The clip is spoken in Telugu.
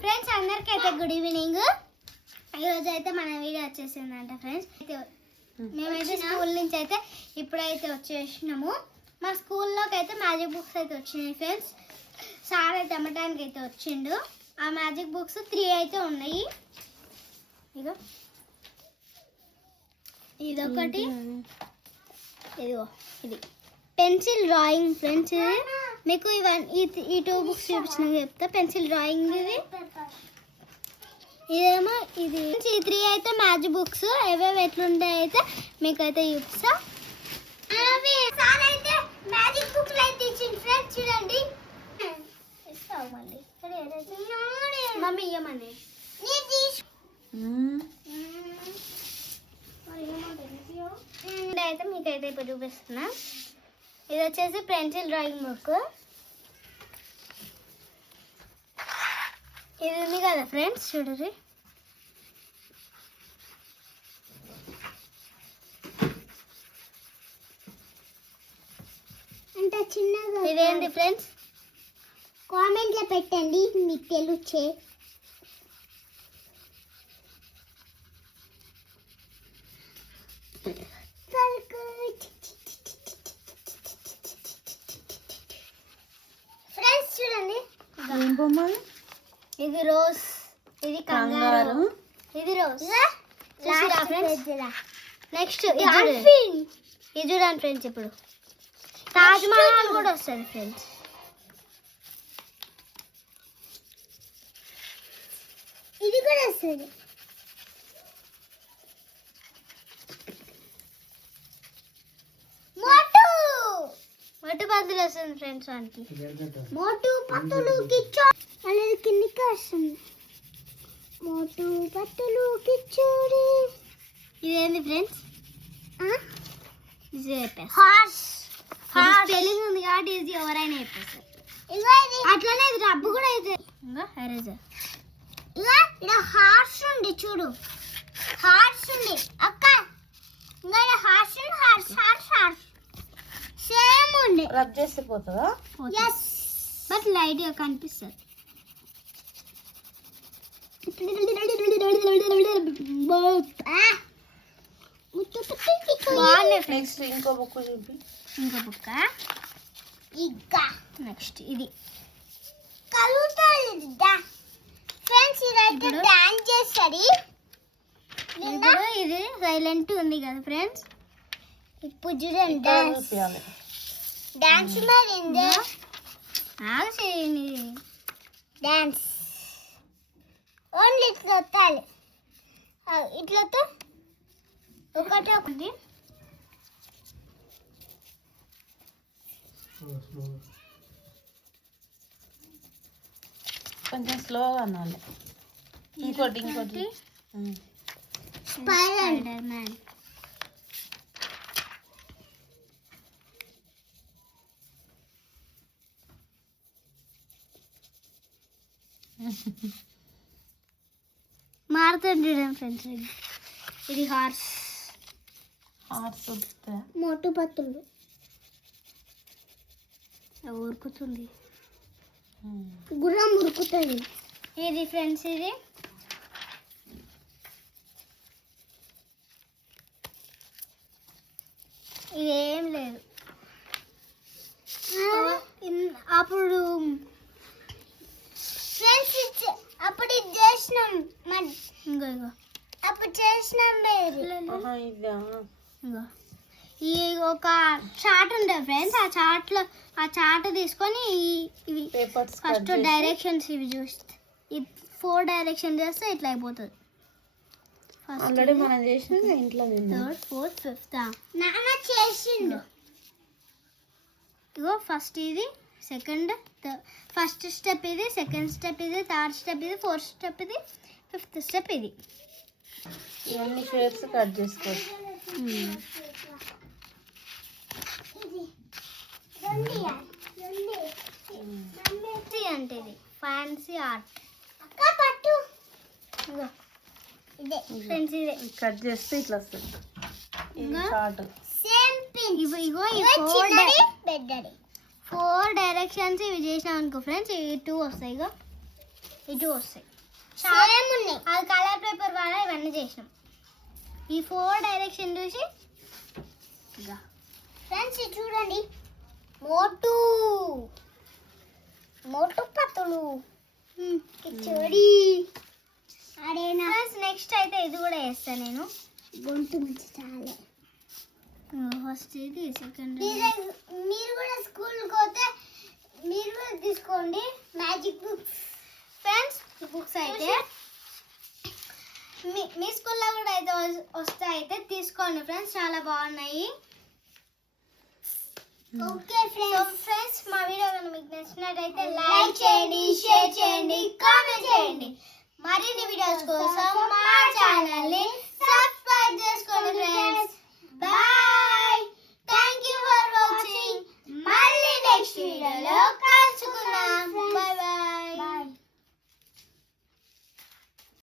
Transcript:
ఫ్రెండ్స్ అందరికీ అయితే గుడ్ ఈవినింగ్ ఈరోజు అయితే మన వీడియో వచ్చేసిందంట ఫ్రెండ్స్ అయితే మేమైతే స్కూల్ నుంచి అయితే ఇప్పుడైతే వచ్చేసినాము. మా స్కూల్లోకి అయితే మ్యాజిక్ బుక్స్ అయితే వచ్చినాయి ఫ్రెండ్స్ సార్ అయితే అమ్మటానికి అయితే వచ్చిండు. ఆ మ్యాజిక్ బుక్స్ త్రీ అయితే ఉన్నాయి. ఇదో ఇదొకటి. ఇదిగో ఇది. పెన్సిల్ డ్రాయింగ్ ఫ్రెండ్స్ మీకు ఇవన్నీ ఈ- టూ బుక్స్ చూపించిన చెప్తా పెన్సిల్ డ్రాయింగ్ ఇది ఇదేమో ఇది ఈ త్రీ అయితే మ్యాజిక్ బుక్స్ ఏవేవి ఎట్లుంటాయి అయితే మీకు అయితే చూపిస్తా అయితే మ్యాజిక్ బుక్స్ అయితే ఇచ్చింది ఫ్రెండ్స్ చూడండి మమ్మీ ఇవ్వమని అయితే మీకైతే ఇప్పుడు చూపిస్తున్నా ఇది వచ్చేసి పెన్సిల్ డ్రాయింగ్ బుక్. ఇది ఉంది కదా ఫ్రెండ్స్ చూడరి అంత చిన్నగా ఇదేంటి ఫ్రెండ్స్? కామెంట్లో పెట్టండి మీకు తెలుచే ఇది రోజ్ ఇది కంగారు. ఇది రోజ్. చూసిరా ఫ్రెండ్స్ నెక్స్ట్ ఇది డాల్ఫిన్. చూడండి. ఇది చూడండి ఫ్రెండ్స్ ఇప్పుడు. తాజ్ మహల్ కూడా వస్తుంది ఫ్రెండ్స్ ఇది కూడా వస్తుంది. వస్తుంది ఫ్రెండ్స్ వానికి. మోటు పత్తులు కిచ్చో. అనేది కిందికి వస్తుంది మోటు పత్తులు కిచ్చోడి. ఇదేంది ఫ్రెండ్స్ ఇది చెప్పేసి హార్స్. స్పెల్లింగ్ ఉంది కాబట్టి ఇది ఎవరైనా చెప్పేస్తారు. అట్లనే ఇది రబ్బు కూడా అయితే. ఇంకా ఎరేజర్ ఇగో ఇక్కడ హార్స్ ఉంది చూడు. హార్స్ ఉంది అక్క ఇంకా హార్స్ ఉంది హార్స్ హార్స్ హార్స్ సేమ్ ఉంది రబ్ చేస్తే పోతుందా? బట్ లైట్గా కనిపిస్తుంది. నెక్స్ట్ ఇంకో బుక్ చూపి. ఇంకో బుక్క ఇంకా. నెక్స్ట్ ఇది. ఫ్రెండ్స్ ఇదైతే? డాన్స్ చేస్తుంది ఇప్పుడు? ఇది సైలెంట్ ఉంది కదా ఫ్రెండ్స్ ఇప్పుడు చూడండి డాన్స్ డాన్స్ మారింది ఆగు చేయండి. డాన్స్ ఓన్లీ ఇట్లా వత్తాలి ఆ, ఇట్లతో ఒకటి ఒకటి. కొంచెం స్లోగా అనాలి. ఇంకోటి ఇంకోటి. స్పైరల్ స్పైడర్ మ్యాన్ మారుతుంది చూడండి ఫ్రెండ్స్ ఇది హార్స్ హార్స్ మోటు పత్తులు ఊరుకుతుంది ఉమ్. గుర్రం ఉరుకుతుంది. ఇది ఫ్రెండ్స్ ఇది. ఇది ఏం లేదు ఇన్- అప్పుడు ఫ్రెండ్స్ ఇచ్చే అప్పుడు ఇది చేసినాం మన- ఇంకో ఇగో అప్పుడు చేసినాం వేరు ఆహా, ఇదా. ఈ ఒక చార్ట్ ఉండే ఫ్రెండ్స్ ఆ చార్ట్లో ఆ చార్ట్ తీసుకొని ఇవి పేపర్స్ ఫస్ట్ డైరెక్షన్స్ ఇవి చూస్తే ఈ ఫోర్ డైరెక్షన్ చేస్తే ఇట్లా అయిపోతుంది. ఆల్రెడీ మనం ఇంట్లో నిన్న. థర్డ్ ఫోర్త్ ఫిఫ్త్ నాన్న చేసిండు. ఇగో ఫస్ట్ ఇది సెకండ్ ఫస్ట్ స్టెప్ ఇది సెకండ్ స్టెప్ ఇది థర్డ్ స్టెప్ ఇది ఫోర్త్ స్టెప్ ఇది ఫిఫ్త్ స్టెప్ ఇది. ఇవన్నీ షేప్స్ కట్ చేసుకోవచ్చు. ఇది. అంటే ఇది ఫ్యాన్సీ ఆర్ట్ అక్క పట్టు ఇగో ఇదే ఫ్రెండ్స్ ఇదే కట్ చేస్తే ఇట్లా వస్తుంది? షార్ట్ ఇగో ఈ ఫోర్ ఫోర్ డైరెక్షన్స్ ఇవి చేసినాం అనుకో ఫ్రెండ్స్ ఇవి టూ వస్తాయి ఇగో. ఈ టూ వస్తాయి. సేమ్ ఉన్నాయి అది కలర్ పేపర్ వల్ల ఇవన్నీ చేసినాం. ఈ ఫోర్ డైరెక్షన్ చూసి. ఫ్రెండ్స్ చూడండి. మోటు. మోటు పత్తులు. కిచోడి అరేనా ఫ్రెండ్స్ నెక్స్ట్ అయితే ఇది కూడా వేస్తాను నేను. గొంతు మంచి చాలే. ఫస్ట్ ఇది సెకండ్ మీరు కూడా స్కూల్కి పోతే మీరు కూడా తీసుకోండి. మ్యాజిక్ బుక్స్ బుక్స్ అయితే మీ మీ స్కూల్లో కూడా అయితే వస్- వస్తే అయితే తీసుకోండి ఫ్రెండ్స్ చాలా బాగున్నాయి. Okay friends. ఫ్రెండ్స్ మా వీడియో కనుక మీకు నచ్చినట్టయితే లైక్ చేయండి షేర్ చేయండి కామెంట్ చేయండి. మరిన్ని వీడియోస్ కోసం మా ఛానల్